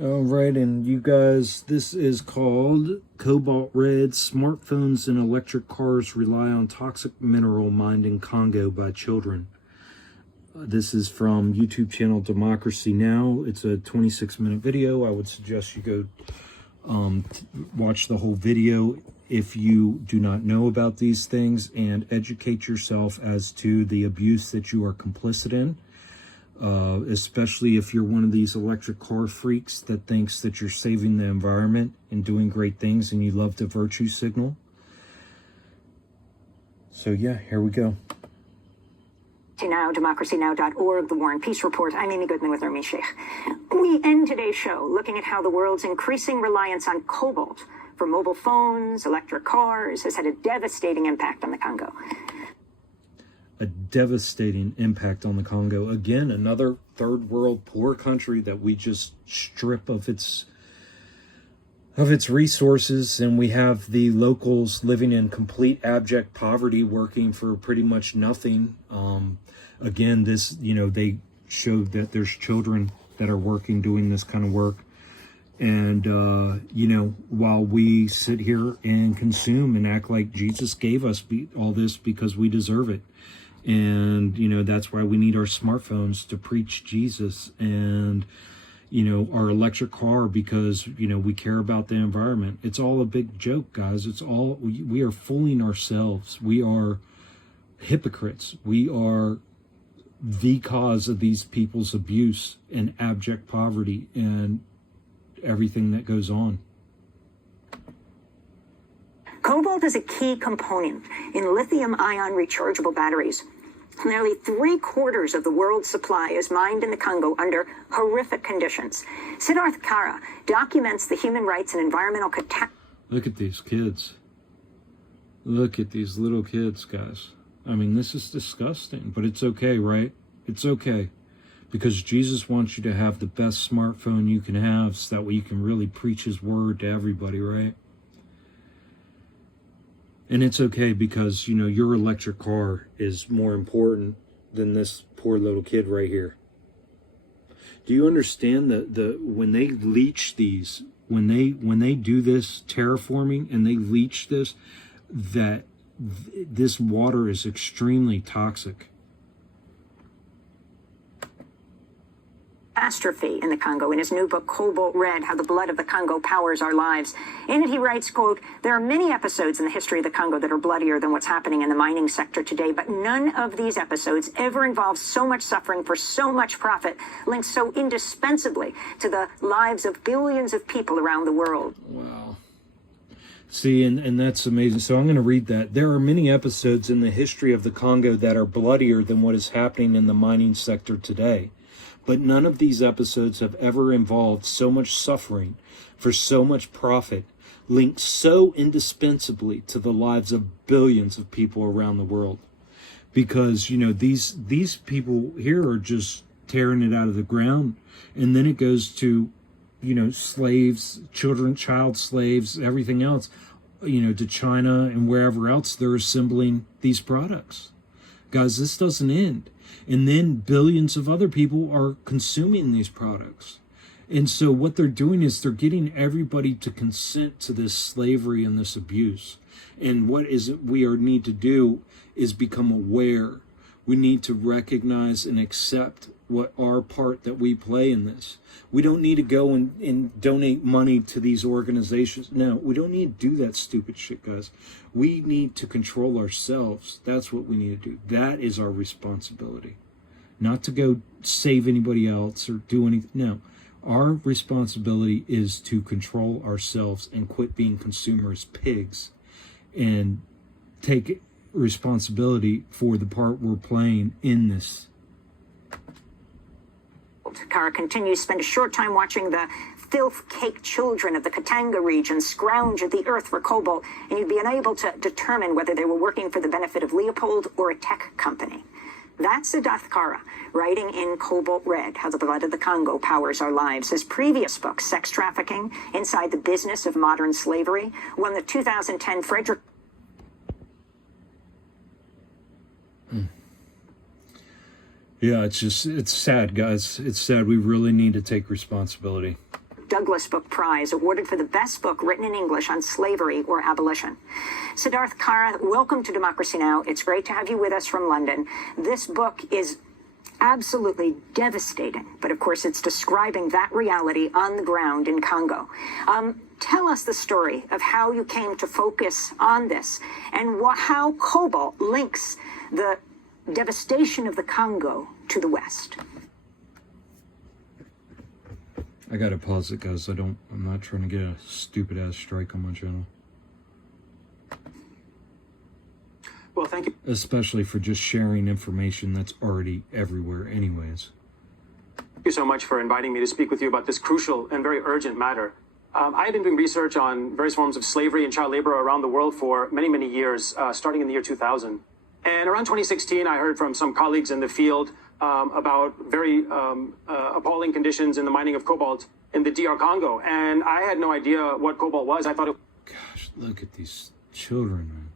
All right, and you guys, this is called Cobalt Red. Smartphones and electric cars rely on toxic mineral mined in Congo by children. This is from YouTube channel Democracy Now! It's a 26-minute video. I would suggest you go watch the whole video if you do not know about these things, and educate yourself as to the abuse that you are complicit in. Especially if you're one of these electric car freaks that thinks that you're saving the environment and doing great things and you love the virtue signal. So yeah, here we go. Now, democracynow.org, The War and Peace Report. I'm Amy Goodman with Ermi Sheikh. We end today's show looking at how the world's increasing reliance on cobalt for mobile phones, electric cars, has had a devastating impact on the Congo. A devastating impact on the Congo. Again, another third world poor country that we just strip of its resources, and we have the locals living in complete abject poverty, working for pretty much nothing. Again, this, they showed that there's children that are working, doing this kind of work. And, while we sit here and consume and act like Jesus gave us all this because we deserve it. And, that's why we need our smartphones to preach Jesus, and, our electric car because, we care about the environment. It's all a big joke, guys. We are fooling ourselves. We are hypocrites. We are the cause of these people's abuse and abject poverty and everything that goes on. Cobalt is a key component in lithium-ion rechargeable batteries. Nearly 3/4 of the world's supply is mined in the Congo under horrific conditions. Siddharth Kara documents the human rights and environmental catastrophe. Look at these kids. Look at these little kids, guys. I mean, this is disgusting, but it's okay, right? It's okay. Because Jesus wants you to have the best smartphone you can have so that way you can really preach his word to everybody, right? And it's okay because, your electric car is more important than this poor little kid right here. Do you understand that when they leach these, when they do this terraforming and they leach this, that this water is extremely toxic? Catastrophe in the Congo in his new book, Cobalt Red, How the Blood of the Congo Powers Our Lives. In it, he writes, quote, "There are many episodes in the history of the Congo that are bloodier than what's happening in the mining sector today, but none of these episodes ever involve so much suffering for so much profit, linked so indispensably to the lives of billions of people around the world." Wow. See, and that's amazing. So I'm going to read that. There are many episodes in the history of the Congo that are bloodier than what is happening in the mining sector today. But none of these episodes have ever involved so much suffering for so much profit, linked so indispensably to the lives of billions of people around the world. Because, these people here are just tearing it out of the ground. And then it goes to, slaves, child slaves, everything else, to China and wherever else they're assembling these products. Guys, this doesn't end. And then billions of other people are consuming these products. And so what they're doing is they're getting everybody to consent to this slavery and this abuse. And what is it we need to do is become aware. We need to recognize and accept what our part that we play in this. We don't need to go and donate money to these organizations. No, we don't need to do that stupid shit, guys. We need to control ourselves. That's what we need to do. That is our responsibility. Not to go save anybody else or do anything. No, our responsibility is to control ourselves and quit being consumers, pigs, and take responsibility for the part we're playing in this. Kara continues, spend a short time watching the filth-caked children of the Katanga region scrounge at the earth for cobalt, and you'd be unable to determine whether they were working for the benefit of Leopold or a tech company. That's Siddharth Kara, writing in Cobalt Red, How the Blood of the Congo Powers Our Lives. His previous book, Sex Trafficking, Inside the Business of Modern Slavery, won the 2010 Frederick... Yeah, it's sad, guys. It's sad. We really need to take responsibility. Douglas Book Prize, awarded for the best book written in English on slavery or abolition. Siddharth Kara, welcome to Democracy Now! It's great to have you with us from London. This book is absolutely devastating, but of course it's describing that reality on the ground in Congo. Tell us the story of how you came to focus on this and how cobalt links the devastation of the Congo to the West. I gotta pause it, guys. I'm not trying to get a stupid ass strike on my channel. Well, thank you. Especially for just sharing information that's already everywhere anyways. Thank you so much for inviting me to speak with you about this crucial and very urgent matter. I have been doing research on various forms of slavery and child labor around the world for many, many years, starting in the year 2000. And around 2016, I heard from some colleagues in the field about very appalling conditions in the mining of cobalt in the DR Congo. And I had no idea what cobalt was. I thought it... Gosh, look at these children, man.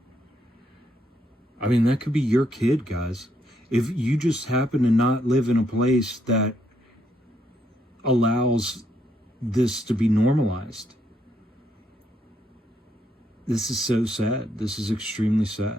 I mean, that could be your kid, guys. If you just happen to not live in a place that allows this to be normalized. This is so sad. This is extremely sad.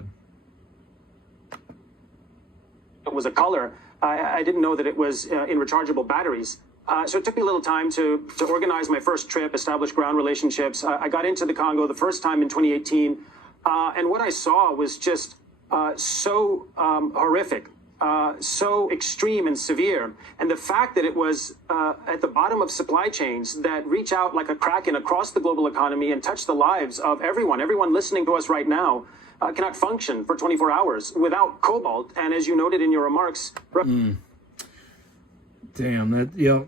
It was a color. I didn't know that it was in rechargeable batteries. So it took me a little time to organize my first trip, establish ground relationships. I got into the Congo the first time in 2018. And what I saw was just so horrific. So extreme and severe. And the fact that it was at the bottom of supply chains that reach out like a kraken across the global economy and touch the lives of everyone. Everyone listening to us right now cannot function for 24 hours without cobalt. And as you noted in your remarks... Damn, that, yeah,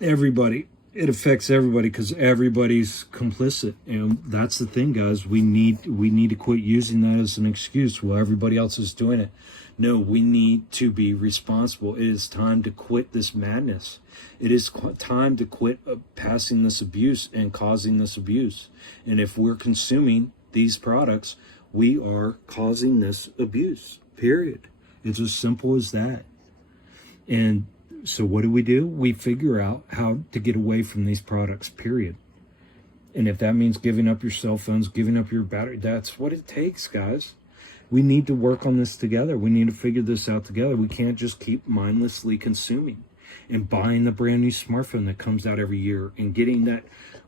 everybody. It affects everybody because everybody's complicit. And that's the thing, guys. We need to quit using that as an excuse while everybody else is doing it. No, we need to be responsible. It is time to quit this madness. It is time to quit passing this abuse and causing this abuse. And if we're consuming these products, we are causing this abuse, period. It's as simple as that. And so what do? We figure out how to get away from these products, period. And if that means giving up your cell phones, giving up your battery, that's what it takes, guys. We need to work on this together. We need to figure this out together. We can't just keep mindlessly consuming and buying the brand new smartphone that comes out every year and getting that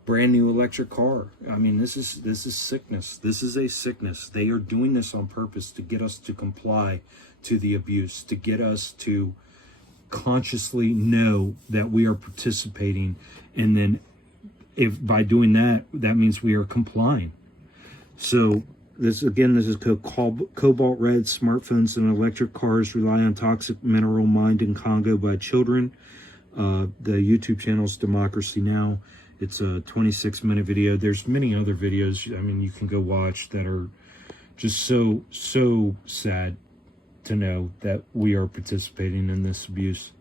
brand new electric car. I mean, this is sickness. This is a sickness. They are doing this on purpose to get us to comply to the abuse, to get us to consciously know that we are participating, and then if by doing that, that means we are complying. So this is Cobalt Red. Smartphones and electric cars rely on toxic mineral mined in Congo by children. The YouTube channel is Democracy Now! It's a 26-minute video. There's many other videos, I mean, you can go watch that are just so sad to know that we are participating in this abuse.